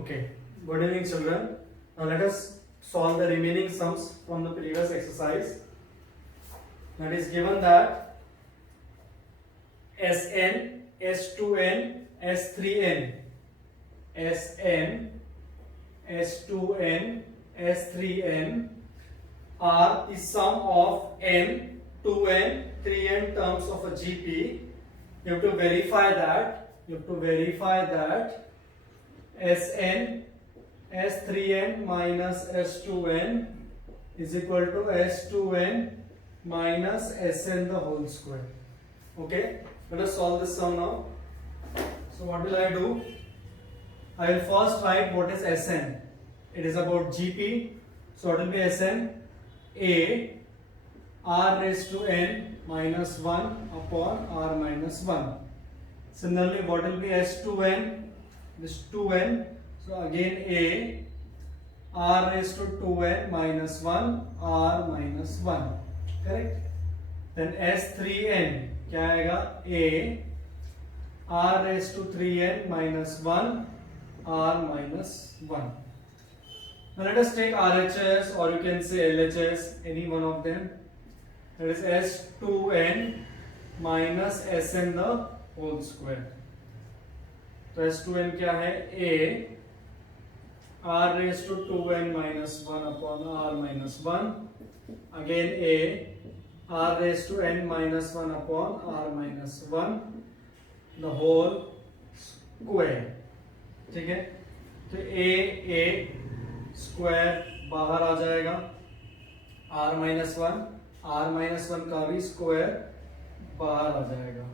Okay, good evening children. Now let us solve the remaining sums from the previous exercise. That is given that Sn, S2n, S3n, Sn, S2n, S3n are the sum of n, 2n, 3n terms of a GP. You have to verify that. Sn S3n minus S2n is equal to S2n minus Sn the whole square. Okay, let us solve this sum now. So what will I do? I will first write what is Sn. It is about GP. So what will be Sn? A r raised to n minus 1 upon r minus 1. Similarly, what will be S2n? This 2n, so again a r raised to 2n minus 1 r minus 1, correct. Then S3n क्या आएगा? A r raised to 3n minus 1 r minus 1. Now let us take RHS or you can say LHS, any one of them. That is S2n minus Sn the whole square. तो S2n क्या है? A r raised to 2n minus 1 upon r minus 1. Again A r raised to n minus 1 upon r minus 1 the whole square. ठीक है, तो a square बाहर आ जाएगा, r minus 1 का भी स्क्वायर बाहर आ जाएगा.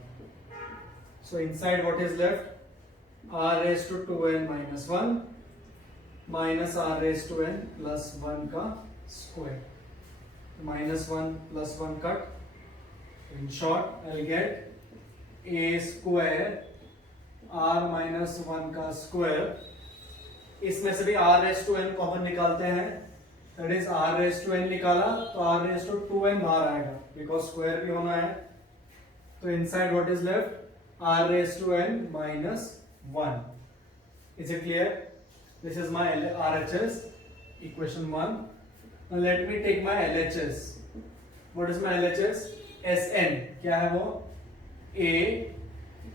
So inside what is left? r raised to 2n minus 1 minus r raised to n plus 1 का square. Minus 1 plus 1 cut. In short, I'll get a square r minus 1 का square. इसमें से भी r raised to n common निकालते हैं. That is r raised to n निकाला तो r raised to 2n बाहर आएगा because square भी होना है. तो inside what is left? r raised to n minus 1. Is it clear? This is my RHS, equation 1. Now let me take my LHS. What is my LHS? Sn क्या है वो? A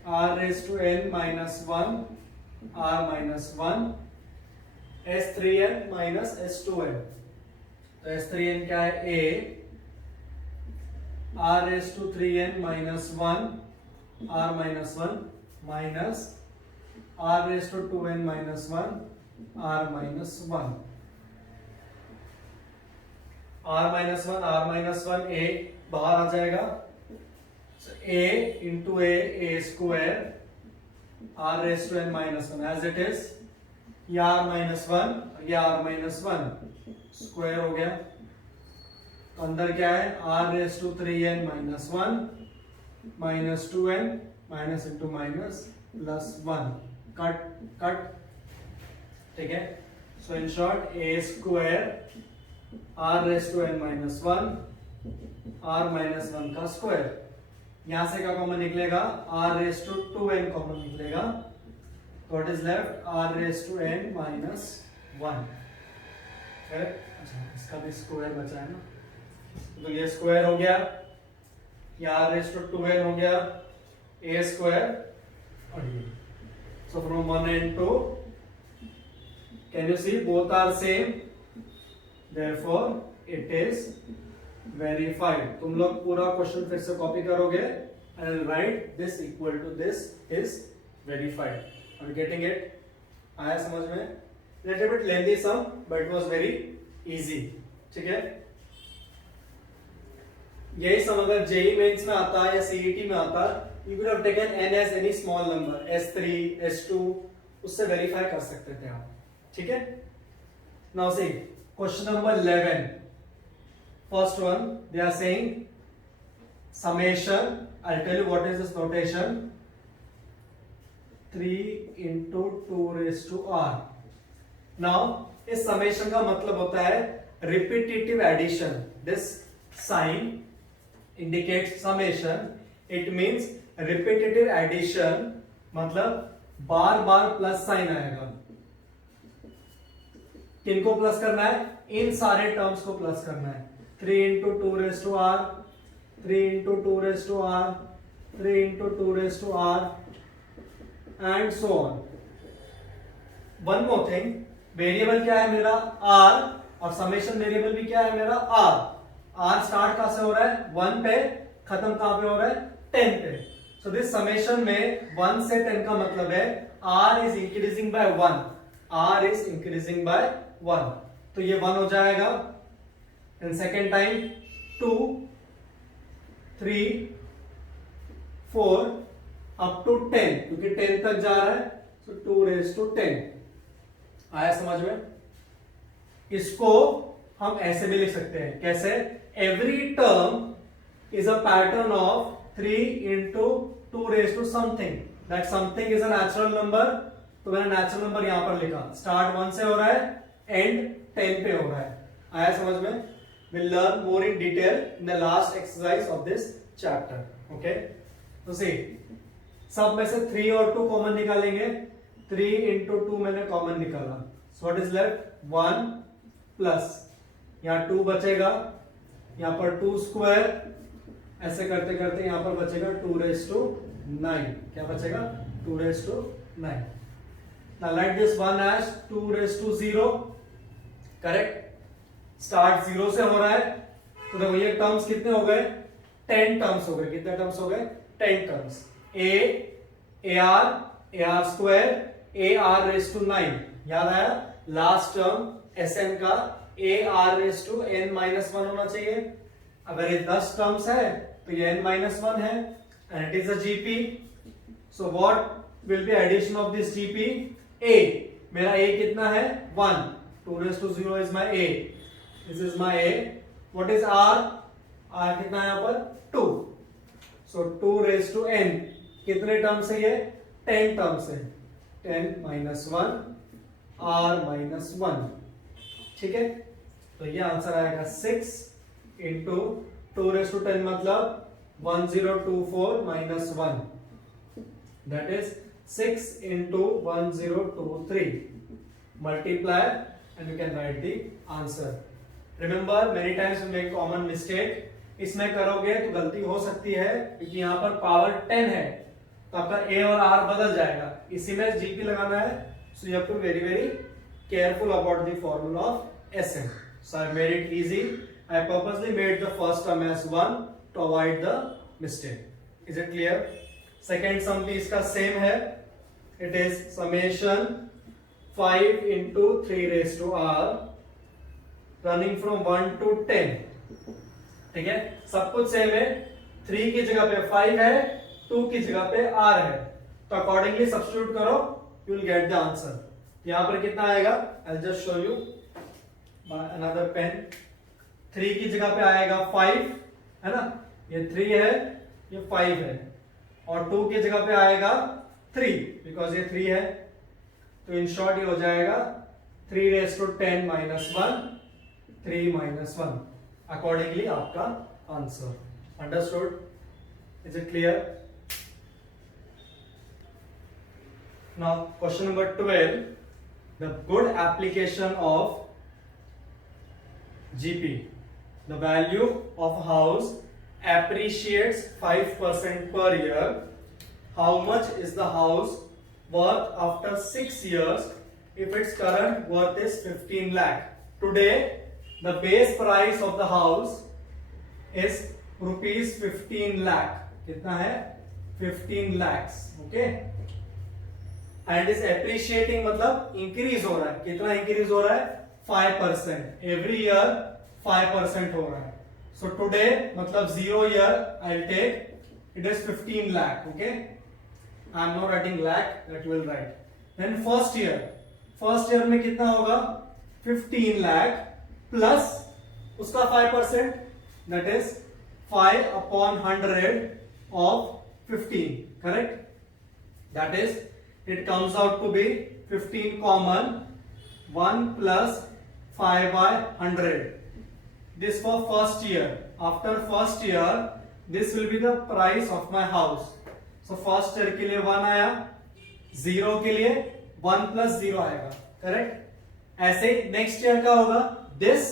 r raised to n minus 1 r minus 1 S3n minus S2n. तो S3n क्या है? A r raised to 3n minus 1 r minus 1 minus r raised to 2n minus 1 r minus 1. r minus 1 a बाहर आ जाएगा. So a into a square r raised to n minus 1 as it is. ये r minus 1 ये r minus 1 square हो गया. तो अंदर क्या है? r raised to 3n minus 1 minus 2n minus into minus plus 1. Cut. ठीक है. So in short, a square r raised to n minus 1 r minus 1 का स्क्वायर. यहां से क्या कॉमन निकलेगा? r raised to 2n common निकलेगा. What is left? r raised to n minus 1. अच्छा, इसका भी स्क्वायर बचा है ना. तो ये स्क्वायर हो गया, ये r raised to 2n हो गया, a स्क्वायर और ये. So from 1 and 2, can you see both are same? Therefore it is verified. तुम लोग पूरा क्वेश्चन फिर से कॉपी करोगे and write this equal to this is verified. Are you getting it? आया समझ में? Little bit lengthy sum, but it was very easy. ठीक है? यही सम अगर जेई मेंस में आता है या सीईटी में आता, you could have taken n as any small number, S3, S2, उससे वेरीफाई कर सकते थे आप. ठीक है? Now see, question number 11. First one, they are saying summation. I'll tell you what is this notation. 3 into 2 raised to r. Now, इस summation का मतलब होता है repetitive addition. This sign indicates summation. It means repetitive addition मतलब बार बार plus sign आएगा. किनको plus करना है? इन सारे टर्म्स को प्लस करना है। 3 into 2 raise to r, 3 into 2 raise to r, 3 into 2 raise to r and so on. One more thing, variable क्या है मेरा? आर, और समेशन वेरिएबल भी क्या है मेरा? आर। आर स्टार्ट कहां से हो रहा है? 1 पे, खत्म कहां पे हो रहा है? 10 पे। सो दिस समेशन में 1 से 10 का मतलब है r is increasing by 1, r is increasing by 1, तो ये 1 हो जाएगा। And second time 2, 3, 4 up to 10, क्योंकि 10 तक जा रहा है, सो 2 रेज टू 10। आया समझ में? इसको हम ऐसे भी लिख सकते हैं, कैसे? Every term is a pattern of 3 into 2 raise to something, that something is a natural number. तो मैंने नेचुरल नंबर यहां पर लिखा, स्टार्ट 1 से हो रहा है, एंड 10 पे हो रहा है। आया समझ में? we'll learn more in detail in the last exercise of this chapter. Okay, तो see, सब में से 3 और 2 कॉमन निकालेंगे। 3 इंटू 2 मैंने कॉमन निकाला, so what is left? 1 plus यहाँ 2 बचेगा, यहाँ पर 2 स्क्वायर, ऐसे करते करते यहाँ पर बचेगा 2 रेज टू 9। क्या बचेगा? 2 raise to 9। Now let this one as 2 raised to 0, correct? Start 0 से हो रहा है, तो देखो ये टर्म्स कितने हो गए? 10 टर्म्स हो गए। कितने टर्म्स हो गए? 10 terms. A r square, a r raise to 9, याद आया? लास्ट टर्म एस एन का a r raise to n minus 1 होना चाहिए। अगर ये 10 टर्म्स है तो ये n माइनस 1 है, and it is a GP. So what will be addition of this GP? a, मेरा a कितना है? 1, 2 raised to 0 is my a, this is my a. What is r? r कितना है यहाँ पर? 2, so 2 raised to n, कितने term से? ये 10 टर्म से, 10 minus 1 r minus 1, ठीक है? तो ये आंसर आएगा 6 इंटू 2 raised to 10 मतलब 1024 minus 1, that is 6 into 1023, multiply and you can write the answer. Remember, many times we make common mistake. इसमें करोगे तो गलती हो सकती है, क्योंकि यहाँ पर पावर 10 है, तो आपका a और r बदल जाएगा। इसी में gp लगाना है, so you have to be very careful about the formula of Sn. So I made it easy. I purposely made the first term as 1 to avoid the mistake. Is it clear? Second sum भी इसका same है, it is summation 5 into 3 raised to r running from 1 to 10, ठीक है? सब कुछ same है, 3 की जगह पे 5 है, 2 की जगह पे r है, तो अकॉर्डिंगली सब्स्टिट्यूट करो, you will get the answer. यहां पर कितना आएगा? I will just show you by another pen. 3 की जगह पे आएगा 5, है ना? ये 3 है, ये 5 है, और 2 की जगह पे आएगा 3, बिकॉज ये 3 है, तो इन शॉर्ट ये हो जाएगा 3 raise to 10 minus 1, 3 minus 1, accordingly आपका answer. Understood? Is it clear? Now question number 12, the good application of GP, the value of house appreciates 5% per year. How much is the house worth after 6 years if its current worth is 15 lakh? Today, the base price of the house is rupees 15 lakh. कितना है? 15 lakhs. Okay? And is appreciating मतलब increase हो रहा है. कितना increase हो रहा है? 5%. Every year 5% हो रहा है. So today मतलब 0 year I'll take it is 15 lakh. Okay, I am not writing lakh, that you will write. Then first year में कितना होगा? 15 lakh plus उसका 5%, that is 5 upon 100 of 15, correct? That is, it comes out to be 15 common, 1 plus 5 by 100. This for first year. After first year, this will be the price of my house. So first year के लिए 1 आया, 0 के लिए 1 plus 0 आएगा, correct? ऐसे next year का होगा this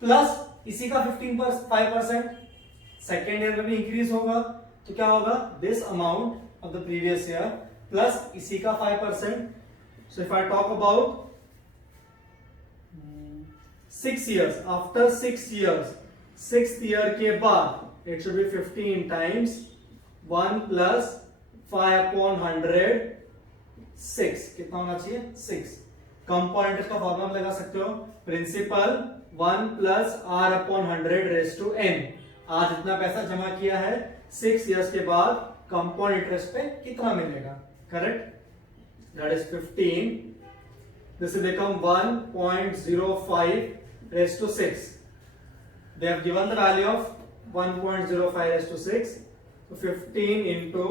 plus इसी का 5%, सेकेंड ईयर में भी इंक्रीज होगा तो क्या होगा this amount of the previous year plus इसी का 5%. So if I talk about 6 years, after 6 years, 6th year के बाद it should be 15 times 1 plus 5 upon 100 6. कितना होना चाहिए 6. कंपाउंड इंटरेस्ट का फॉर्मूला लगा सकते हो principal 1 plus r upon 100 raised to n. आज इतना पैसा जमा किया है 6 years के बाद कंपाउंड इंटरेस्ट पे कितना मिलेगा correct. That is 15. This will become 1.05 raised to 6. They have given the value of 1.05 raised to 6. So 15 into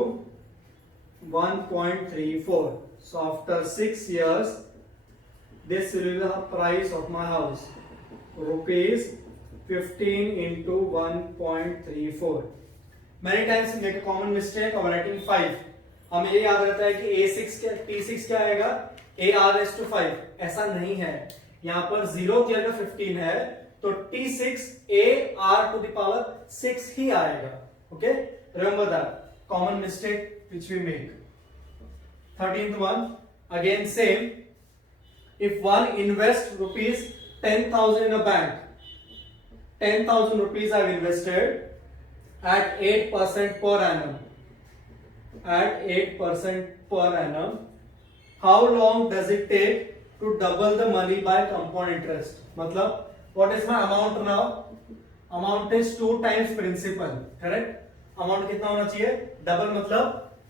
1.34. So after 6 years, this will be the price of my house. Rupees 15 into 1.34. Many times we make a common mistake of writing 5. हमें ये याद रहता है कि T6 क्या आएगा AR raised to 5. ऐसा नहीं है. यहां पर 0th ईयर का 15 है तो T6 AR to the power 6 ही आएगा. Okay, remember that common mistake which we make. 13th one again same. If one invest rupees 10,000 in a bank, 10,000 rupees I've invested at 8% per annum. At 8% per annum, how long does it take to double the money by compound interest? मतलब what is my amount now? Amount is 2 times principal, correct? Amount कितना होना चाहिए? Double मतलब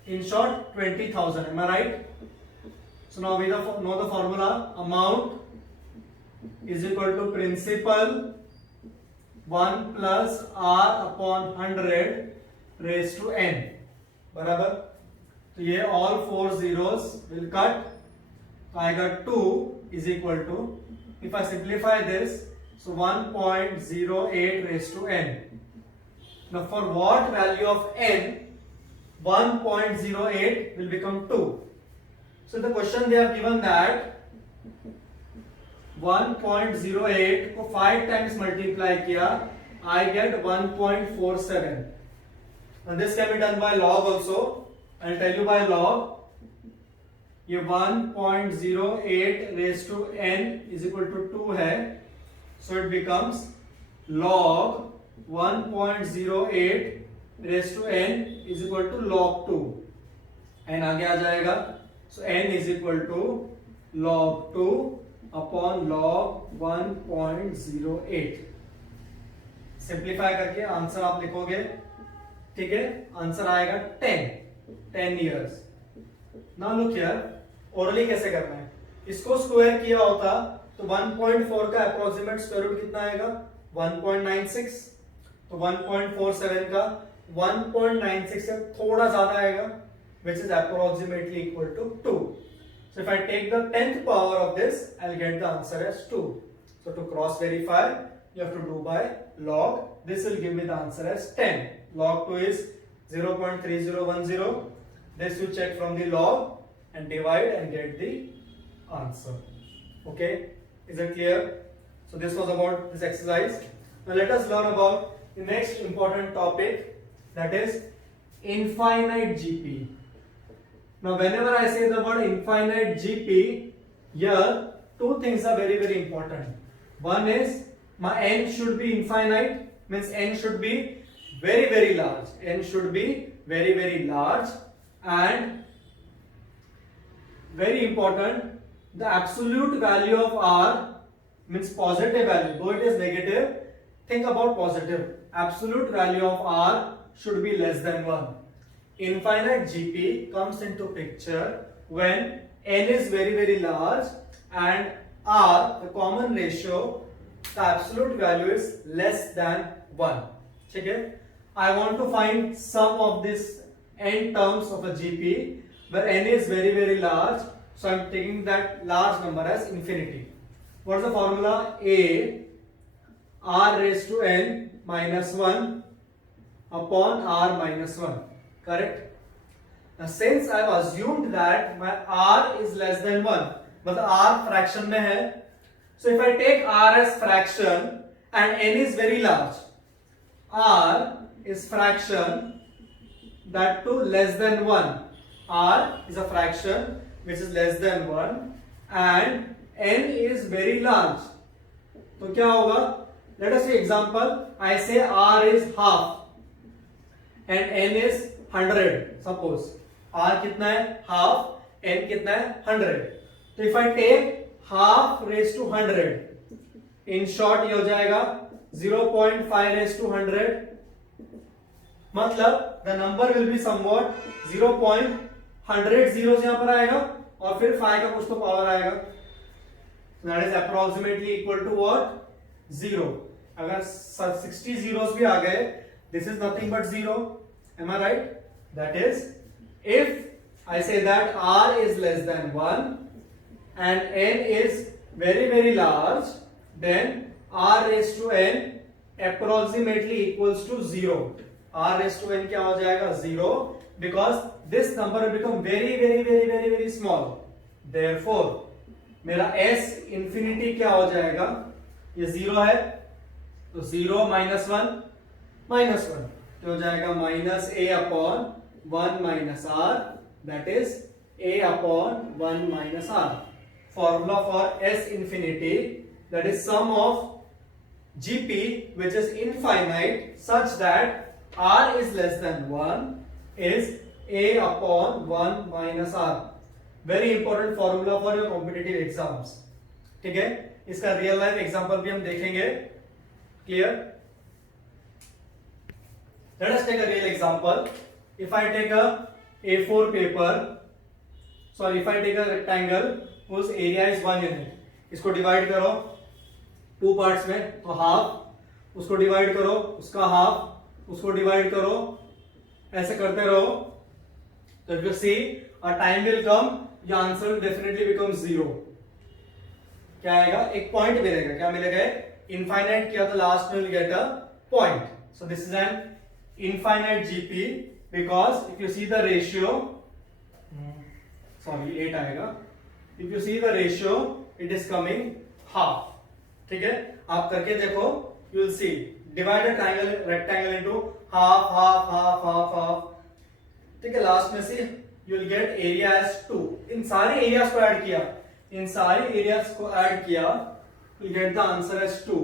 in short 20,000. Am I right? So now we know the formula. Amount is equal to principal 1 plus r upon 100 raised to n. बराबर. तो ये all 4 zeros will cut. I got 2 is equal to, if I simplify this, so 1.08 raised to n. Now for what value of n 1.08 will become 2? So the question they have given that 1.08 को 5 times multiply किया, I get 1.47. And this can be done by log also. I'll tell you by log. ये 1.08 raised to n is equal to 2 है, so it becomes log 1.08 raised to n is equal to log 2. n आगे आ जाएगा, so n is equal to log 2 upon log 1.08. Simplify करके answer आप लिखोगे, ठीक है. Answer आएगा 10 years. Now look here, orally कैसे करना है. इसको स्क्वायर किया होता तो 1.4 का अप्रोक्सीमेट स्क्वायर रूट कितना आएगा 1.96. तो 1.47 का 1.96 से थोड़ा ज्यादा आएगा, which is approximately equal to 2. So if I take the 10th power of this, I'll get the answer as 2. So to cross verify, you have to do by log. This will give me the answer as 10. Log 2 is 0.3010. This you check from the log and divide and get the answer. Okay, is it clear? So this was about this exercise. Now let us learn about the next important topic, that is infinite GP. Now whenever I say the word infinite GP, here two things are very very important. One is my n should be infinite, means n should be very very large. N should be very very large, and very important, the absolute value of r means positive value, though it is negative, think about positive. Absolute value of r should be less than 1. Infinite GP comes into picture when n is very very large and r, the common ratio, the absolute value is less than 1. Okay? I want to find sum of this n terms of a GP where n is very very large, so I am taking that large number as infinity. What is the formula? A r raised to n minus 1 upon r minus 1. Correct? Now since I have assumed that my r is less than 1, मतलब r fraction में है, So if I take r as fraction and n is very large, r is fraction, that too less than 1. R is a fraction which is less than 1 and n is very large. तो क्या होगा? Let us see example. I say r is half and n is 100. Suppose r कितना है? Half. n कितना है? 100. तो if I take half raised to 100, in short ये हो जाएगा 0.5 raised to 100. मतलब the number will be somewhat 0.100 zeros यहाँ पर आएगा और फिर 5 का कुछ तो पावर आएगा. So that is approximately equal to what? 0. अगर 60 zeros भी आ गए, this is nothing but 0. Am I right? That is, if I say that r is less than 1 and n is very very large, then r raised to n approximately equals to 0. r raised to n क्या हो जाएगा? 0, because this number will become very very very very very small. Therefore मेरा s infinity क्या हो जाएगा? ये 0 है तो 0 minus 1 तो हो जाएगा minus a upon 1 minus r, that is a upon 1 minus r. Formula for s infinity, that is sum of gp which is infinite such that r is less than 1 is a upon 1 minus r. Very important formula for your competitive exams. ठीक है, इसका real life example भी हम देखेंगे. Clear? Let us take a real example. If I take a A4 paper, sorry, if I take a rectangle whose area is 1 unit, इसको divide करो 2 parts में, तो हाफ, उसको डिवाइड करो, उसका हाफ, उसको डिवाइड करो, ऐसे करते रहो. तो if you see, a time will come, your answer will definitely become 0. क्या आएगा? एक पॉइंट मिलेगा. क्या मिलेगा? इनफाइनाइट किया तो लास्ट में will get a point. So this is an infinite GP because if you see the ratio, sorry 8 आएगा. If you see the ratio, it is coming half. ठीक है, आप करके देखो, you will see. Divide a triangle rectangle into half half half half half. ठीक है, last में से you will get area as 2. इन सारे एरियाज को ऐड किया, इन सारे एरियाज को ऐड किया, you will get the answer as 2.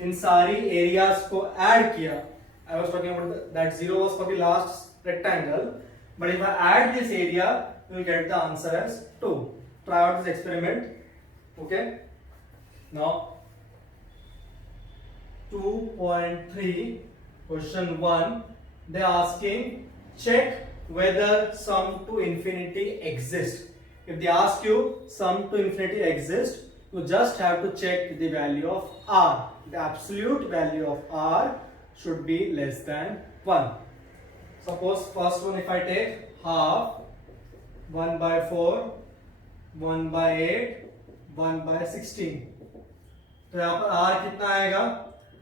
इन सारी एरियाज को ऐड किया. I was talking about that 0 was for the last rectangle, but if I add this area, you will get the answer as 2. Try out this experiment. Okay. Now 2.3 question 1, they are asking check whether sum to infinity exists. If they ask you sum to infinity exists, you just have to check the value of r. The absolute value of r should be less than 1. Suppose first one, if I take half, 1 by 4, 1 by 8, 1 by 16, तो यहाँ पर r कितना आएगा?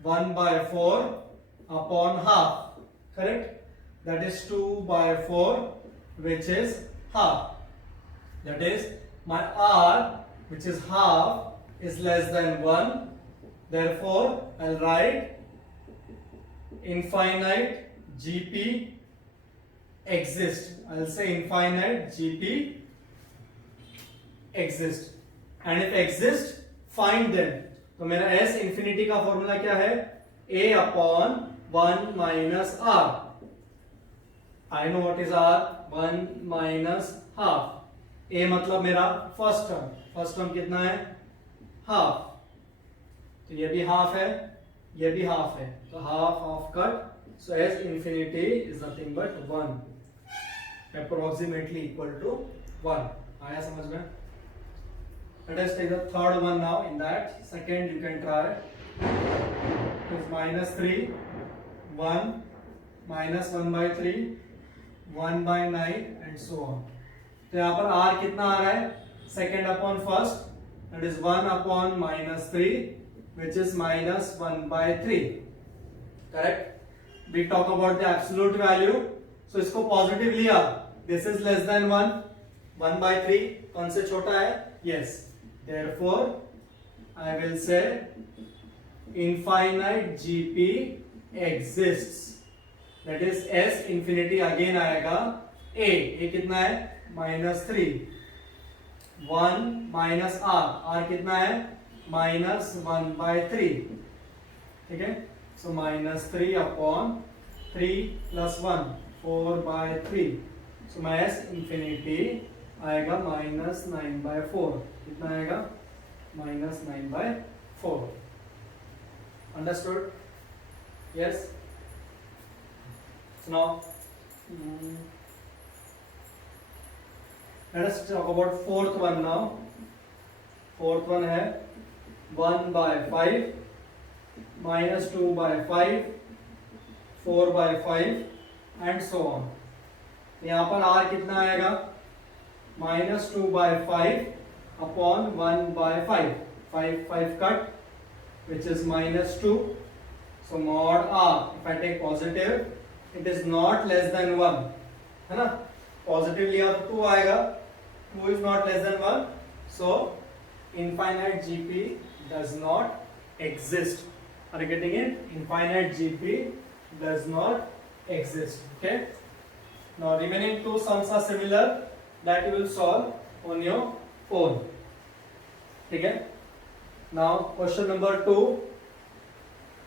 1 by 4 upon half, correct? That is 2 by 4, which is half. That is my r, which is half, is less than 1. Therefore, I'll write infinite GP exists. I'll say infinite GP exists. And if exists, find them. तो मेरा s infinity का formula क्या है? a upon 1 minus r. I know what is r. 1 minus half. a मतलब मेरा first term कितना है? Half. तो ये भी हाफ है, ये भी हाफ है, तो half half cut. So s infinity is nothing but 1, approximately equal to 1. आया समझ में? Let us take the third one now. In that second you can try. It is minus 3, 1, minus 1 by 3, 1 by 9 and so on. तो यहाँ पर r कितना आ रहा है? Second upon first, that is 1 upon minus 3, which is minus 1 by 3. Correct? We talk about the absolute value. So इसको positive लिया. This is less than 1. 1 by 3 कौन से छोटा है? Yes. Therefore I will say infinite GP exists. That is S infinity again आएगा A कितना है -3, 1 minus R कितना है -1/3, ठीक है. सो -3 अपॉन 3 + 1 4/3. सो S infinity आएगा -9/4. कितना आएगा -9/4. Understood? Yes. So now let us talk about fourth one now. Fourth one है 1/5 -2/5 4/5 and so on. यहाँ पर R कितना आएगा -2/5 upon 1/5. 5 cut, which is -2. So mod R, if I take positive, it is not less than 1, है ना. Positive लिया तो 2 आएगा. 2 is not less than 1. So infinite GP does not exist. Are you getting it? Infinite GP does not exist. Okay. Now remaining two sums are similar that you will solve on your own. ठीक है. Now question number 2.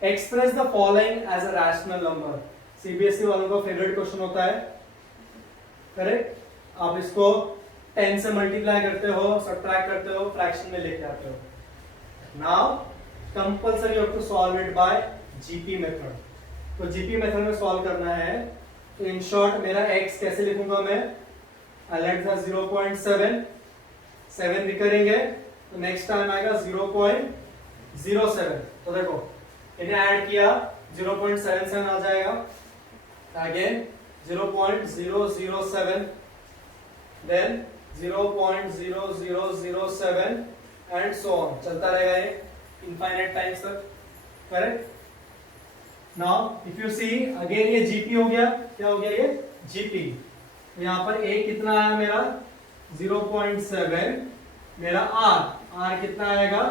Express the following as a rational number. CBSE वालों का favourite question होता है. Correct. आप इसको 10 से multiply करते हो, सब्ट्रैक्ट करते हो, फ्रैक्शन में लेके आते हो. Now compulsory you have to solve it by GP method. तो जीपी मेथड में सॉल्व करना है. तो इन शॉर्ट मेरा x कैसे लिखूंगा मैं. आई लेट द 0.7 7 रिकरिंग है. तो नेक्स्ट टाइम आएगा 0.07. तो देखो इन्हें ऐड किया 0.77 आ जाएगा. Again 0.007, then 0.0007 and so on. चलता रहेगा ये इनफाइनाइट टाइम्स तक. Correct. Now if you see again ये जीपी हो गया. क्या हो गया ये जीपी. यहाँ पर a कितना आया मेरा 0.7. मेरा r कितना आएगा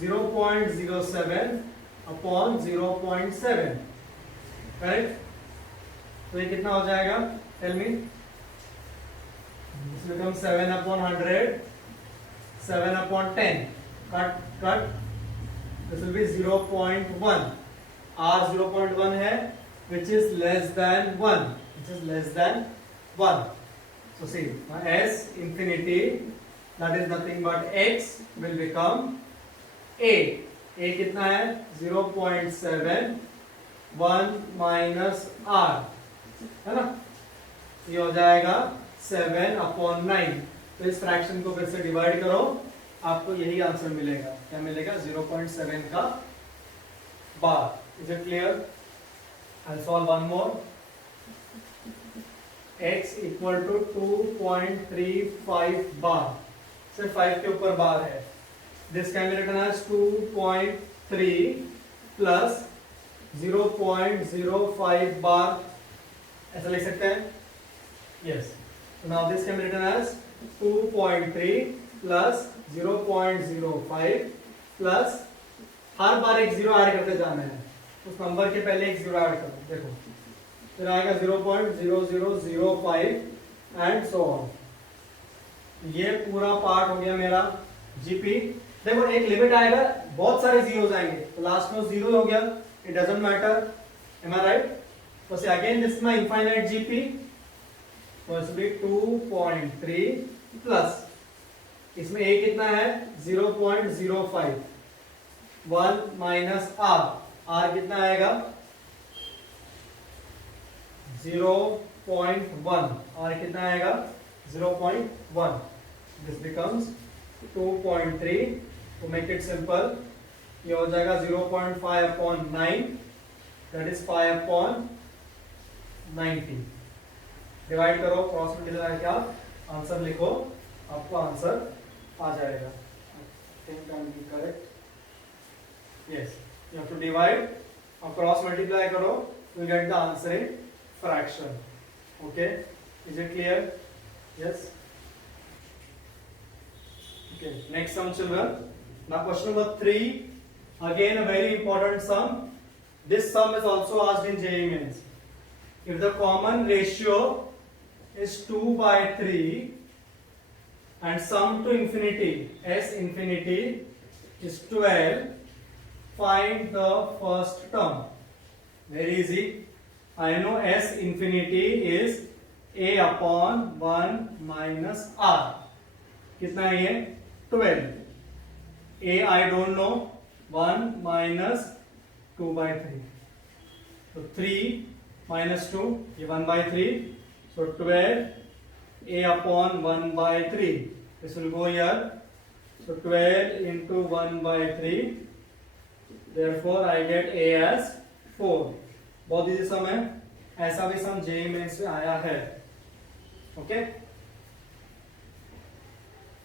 0.07 अपॉन 0.7. करेक्ट. तो ये कितना हो जाएगा tell me. This becomes 7 upon 100, 7 upon 10. Cut. This will be 0.1. R 0.1 है, which is less than 1. Which is less than 1. So see, S infinity, that is nothing but x, will become A. A कितना है 0.7. 1 minus R, है ना. ये हो जाएगा 7 upon 9. तो इस फ्रैक्शन को फिर से डिवाइड करो, आपको यही आंसर मिलेगा. क्या मिलेगा 0.7 का bar. Is it clear? I'll solve one more. x equal to 2.35 bar. सिर्फ 5 के ऊपर बार है. This can be written as 2.3 plus 0.05 बार. ऐसा लिख सकते हैं. Yes. So now this can be written as 2.3 plus 0.05 plus हर बार एक जीरो ऐड करते जाना है. उस नंबर के पहले एक जीरो ऐड करो. देखो फिर आएगा 0.0005 एंड सो ऑन. ये पूरा पार्ट हो गया मेरा जीपी. देखो एक लिमिट आएगा, बहुत सारे जीरोस आएंगे, तो लास्ट में जीरो हो गया. It doesn't matter. Am I right? तो say again this my infinite GP. तो इट विल बी 2.3 प्लस इसमें a कितना है 0.05. 1 माइनस r. r कितना आएगा 0.1. r कितना आएगा 0.1. This becomes 2.3. to make it simple, ये हो जाएगा 0.5 upon 9, that is 5 upon 90. Divide करो, क्रॉस मल्टीप्लाई क्या आंसर लिखो, आपको आंसर आ जाएगा. think can be correct. Yes, you have to divide और क्रॉस मल्टीप्लाई करो, you will get the answer in fraction. Okay, is it clear? Yes. Okay, next sum children. Now question number 3, again a very important sum. This sum is also asked in JEE Mains. If the common ratio is 2 by 3 and sum to infinity, s infinity is 12, find the first term. Very easy. I know s infinity is a upon 1 minus r. कितना है ये? 12. A I don't know. 1 minus 2 by 3. So 3 minus 2, ये 1 by 3. So 12 a upon 1 by 3. This will go here. So 12 into 1 by 3. Therefore I get a as 4. बहुत easy सम है, ऐसा भी सम JEE mains में आया है. Okay.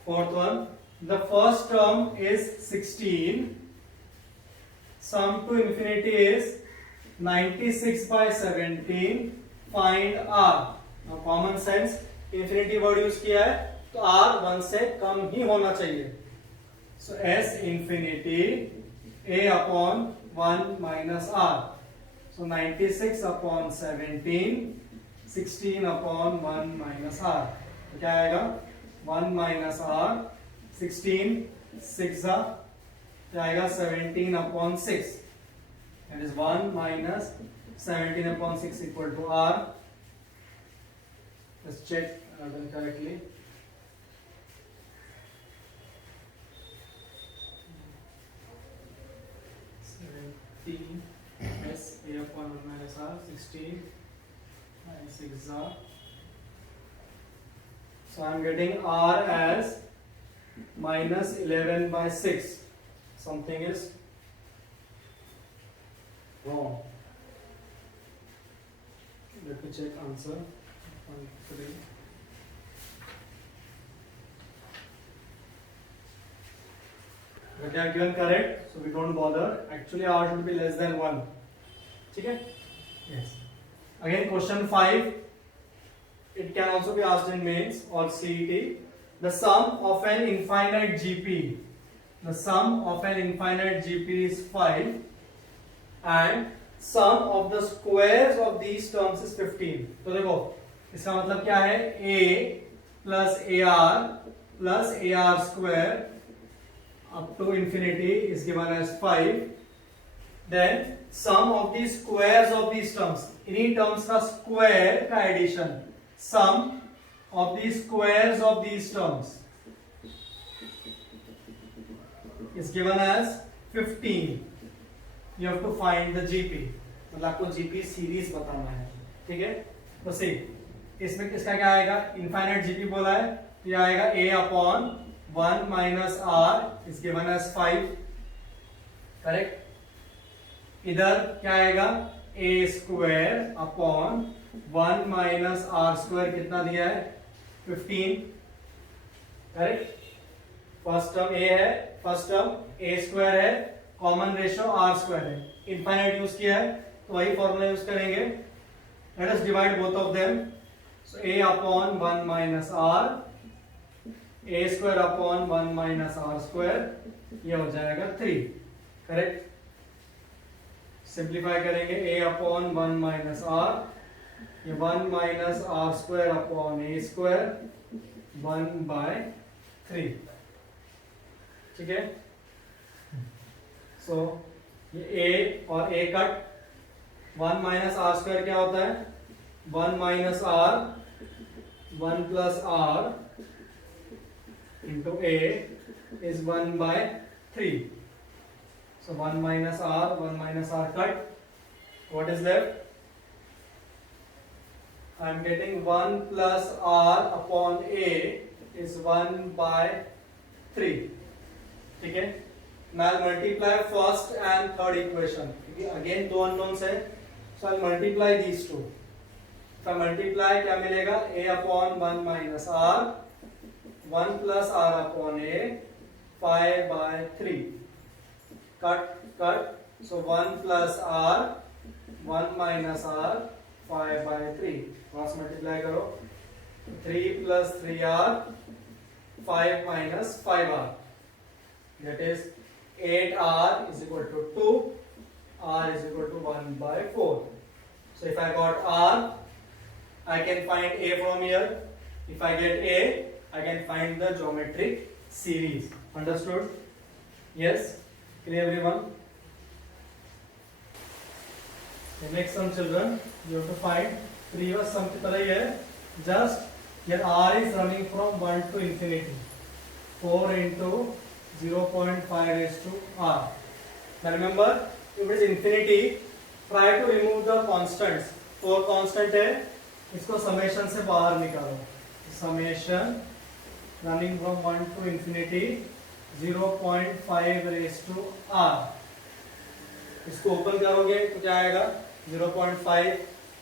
Fourth one, the first term is 16. Sum to infinity is 96 by 17. Find r. Now common sense, infinity word use किया है तो r 1 से कम ही होना चाहिए. So s infinity a upon 1 minus r. So 96 upon 17, 16 upon 1 minus r. तो क्या आएगा? 1 minus r, 16, 6 क्या आएगा? 17 upon 6. That is 1 minus 17 upon 6 equal to r. Let's check done correctly. S a upon 1 minus r, 16 minus 6 r. So I am getting r as minus 11 by 6. Something is wrong. Let me check answer. 1, 3. But they are given correct, so we don't bother. Actually, r should be less than 1. Okay? Yes. Again, question 5. It can also be asked in mains or CET. The sum of an infinite GP. The sum of an infinite GP is 5, and sum of the squares of these terms is 15. तो देखो, इसका मतलब क्या है? A plus AR plus AR square up to infinity is given as 5. Then sum of the squares of these terms. इन्हीं terms का square का addition. Sum of the squares of these terms is given as 15. You have to find the GP. मतलब आपको GP series बताना है. ठीक है? तो सी इसमें किसका क्या आएगा? इनफाइनाइट GP बोला है, ये आएगा a upon 1 minus r is given as 5. Correct. इधर क्या आएगा? a square upon 1 minus r square कितना दिया है? 15. करेक्ट. फर्स्ट टर्म a है, फर्स्ट टर्म a स्क्वायर है, कॉमन रेशियो r स्क्वायर है. इनफाइनाइट यूज किया है तो वही फॉर्मूला यूज करेंगे. Let us divide both of them. So a upon 1 minus r, a square upon 1 minus r square, ये हो जाएगा 3. करेक्ट. सिंप्लीफाई करेंगे. a अपॉन 1 minus r, ये 1 minus r square upon a square 1 by 3. ठीक है. सो ये a और a cut. 1 minus r square क्या होता है? 1 minus r, 1 plus r into a is 1 by 3. So 1 minus r cut. What is left? I am getting 1 plus r upon a is 1 by 3. ठीक है. Now I'll multiply first and third equation. Again दो unknowns है, so I'll multiply these two. If I multiply क्या मिलेगा? a upon 1 minus r, 1 plus r upon a, 5 by 3. Cut. So 1 plus r, 1 minus r, 5 by 3. Cross multiply करो. 3 plus 3r, 5 minus 5r. that is 8r is equal to 2, r is equal to 1 by 4. So if I got r, I can find a from here. If I get a, I can find the geometric series. Understood? Yes? Clear everyone? The next sum, children, you have to find previous sum की तरह ही है, just here r is running from 1 to infinity, 4 into 0.5 raised to r. Now remember, if it is infinity, try to remove the constants. 4 constant है, इसको summation से बाहर निकालो. Summation running from 1 to infinity 0.5 raised to r. इसको open करोगे तो क्या आएगा 0.5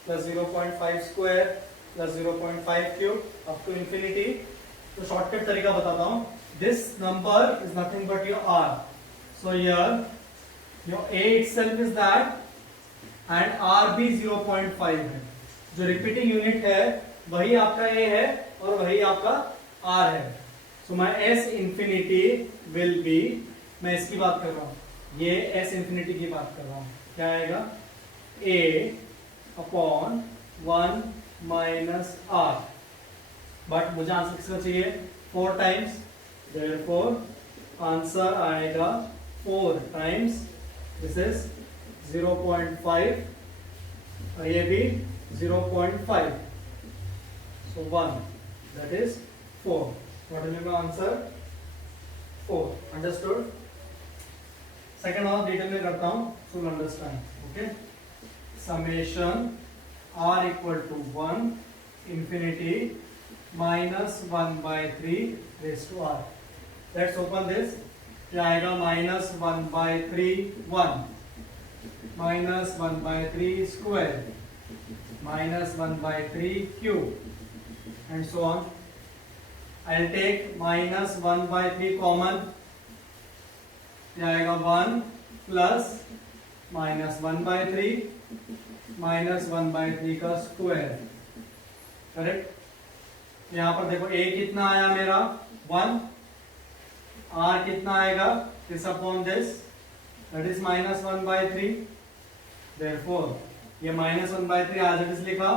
plus 0.5 square plus 0.5 cube up to infinity. तो शॉर्टकट तरीका बताता हूँ. This number is nothing but your r. So here your a itself is that and r भी 0.5 है. जो रिपीटिंग यूनिट है वही आपका a है और वही आपका r है. So my s infinity will be, मैं इसकी बात कर रहा हूँ, ये s infinity की बात कर रहा हूँ, क्या आएगा a upon 1 minus r. But मुझे आंसर किसका चाहिए 4 टाइम्स, therefore आंसर आएगा 4 टाइम्स, दिस इज 0.5 और ये भी 0.5, so 1, that is 4. What will be my answer? 4. Understood? Second और डिटेल में करता हूँ, so you'll understand. Okay? Summation r equal to 1 infinity minus 1 by 3 raised to r. Let's open this. क्या आएगा minus 1 by 3 1 minus 1 by 3 square minus 1 by 3 cube and so on. I'll take minus 1 by 3 common. क्या आएगा 1 plus minus 1 by 3 minus 1 by 3 का square. Correct? यहाँ पर देखो a कितना आया मेरा 1, r कितना आएगा this upon this, that is minus 1 by 3. therefore ये minus 1 by 3 as it is लिखा,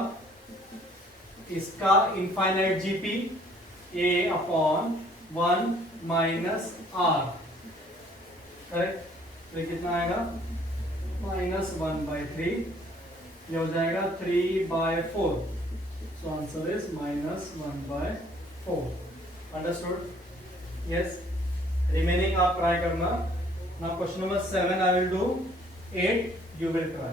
इसका infinite GP a upon 1 minus r. Correct? तो ये कितना आएगा minus 1 by 3, ये हो जाएगा 3 by 4. So answer is minus 1 by 4. Understood? Yes. Remaining आप try करना. Now question number 7 I will do. 8 you will try.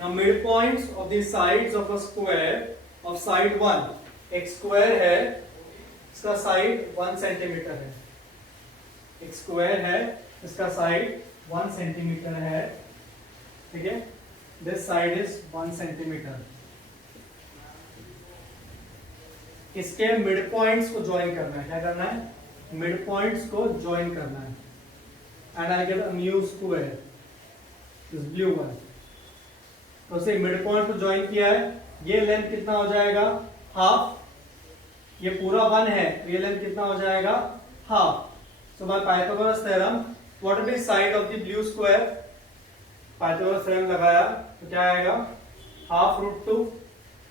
Now midpoints of the sides of a square of side 1. एक square है, इसका side 1 centimetre है. एक square है, इसका side 1 centimetre है. ठीक है? This side is 1 centimetre. इसके मिड पॉइंट्स को ज्वाइन करना है. क्या करना है? मिड पॉइंट्स को ज्वाइन करना है. And I get a new square, this blue one. तो से मिड पॉइंट को ज्वाइन किया है. ये लेंथ कितना हो जाएगा हाफ. ये पूरा 1 है तो ये लेंथ कितना हो जाएगा half. So by Pythagoras theorem what will be side of the blue square. Pythagoras theorem लगाया तो क्या आएगा half root 2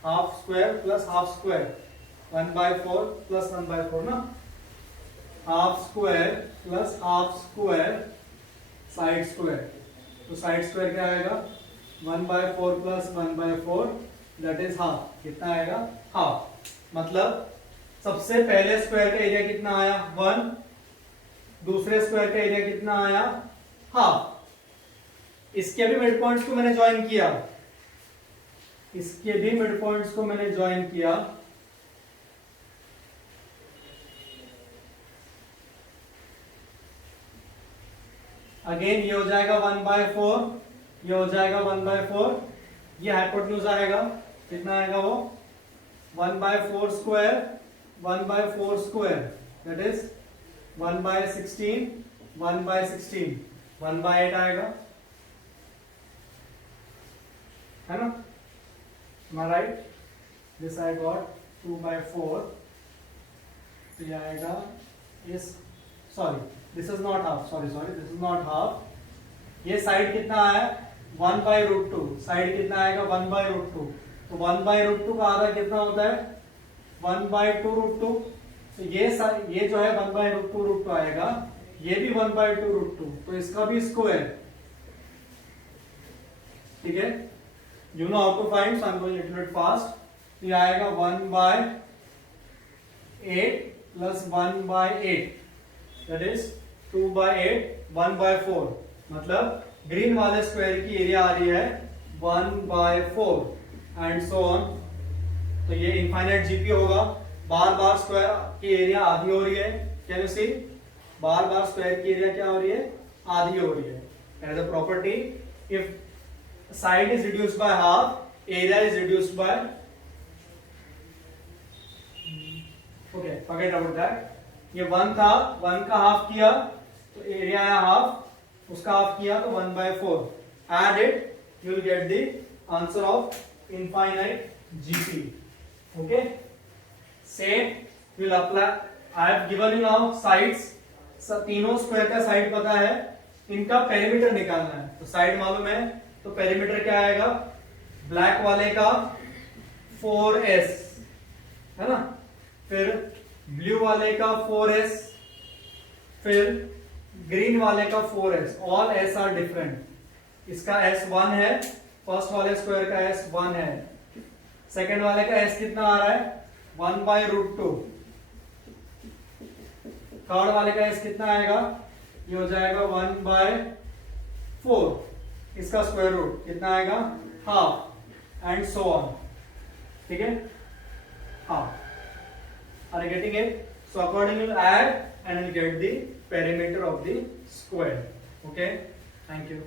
half square plus half square 1 by 4 plus 1 by 4 ना. Half square plus half square side square. तो side square क्या आएगा 1 by 4 plus 1 by 4 that is half. कितना आएगा हाफ. मतलब सबसे पहले स्क्वायर का एरिया कितना आया 1, दूसरे स्क्वायर का एरिया कितना आया हाफ. इसके भी मिड पॉइंट्स को मैंने ज्वाइन किया, इसके भी मिड पॉइंट्स को मैंने ज्वाइन किया. अगेन ये हो जाएगा 1 by 4, ये हो जाएगा 1 by 4. ये हाइपोटेन्यूज आएगा कितना आएगा वो 1 by 4 square 1 by 4 square that is 1 by 16 1 by 16 1 by 8 आएगा है ना. Am I right? This I got 2 by 4. तो ये आएगा इस sorry this is not half, sorry this is not half. ये साइड कितना है 1/√2, साइड कितना आएगा 1/√2, तो 1/√2 का आधा कितना होता है 1/2√2, तो ये जो है 1/√2 आएगा, ये भी 1/2√2, तो इसका भी स्क्वायर, ठीक है। You know how to find, so I am going little bit fast. ये आएगा 1/8 प्लस 1/8 दैट इज 2/8 1/4, मतलब ग्रीन वाले स्क्वायर की एरिया आ रही है 1/4 एंड सो ऑन। तो ये इनफाइनाइट जीपी होगा, बार बार स्क्वायर की एरिया आधी हो रही है, कैन यू सी, बार बार स्क्वायर की एरिया क्या हो रही है आधी हो रही है। As a property if side is reduced by half, area is reduced by, okay forget about that. ये 1 था, 1 का हाफ किया तो एरिया आया हाफ, उसका हाफ किया तो 1/4, add it, you will get the answer of infinite GP. Okay, same will apply. I have given you now sides, तीनों स्क्वायर का साइड पता है, इनका पेरीमीटर निकालना है, तो साइड मालूम है तो पेरीमीटर क्या आएगा, ब्लैक वाले का 4s है ना, फिर ब्लू वाले का 4s, फिर ग्रीन वाले का 4s, all s are different. इसका s 1 है, फर्स्ट वाले स्क्वायर का s 1 है, सेकंड वाले का s कितना आ रहा है 1/√2, थर्ड वाले का s कितना आएगा, ये हो जाएगा 1/4, इसका स्क्वायर रूट कितना आएगा हाफ एंड सो ऑन, ठीक है, half. Are you getting it? So accordingly you add and you get the perimeter of the square. Okay, thank you.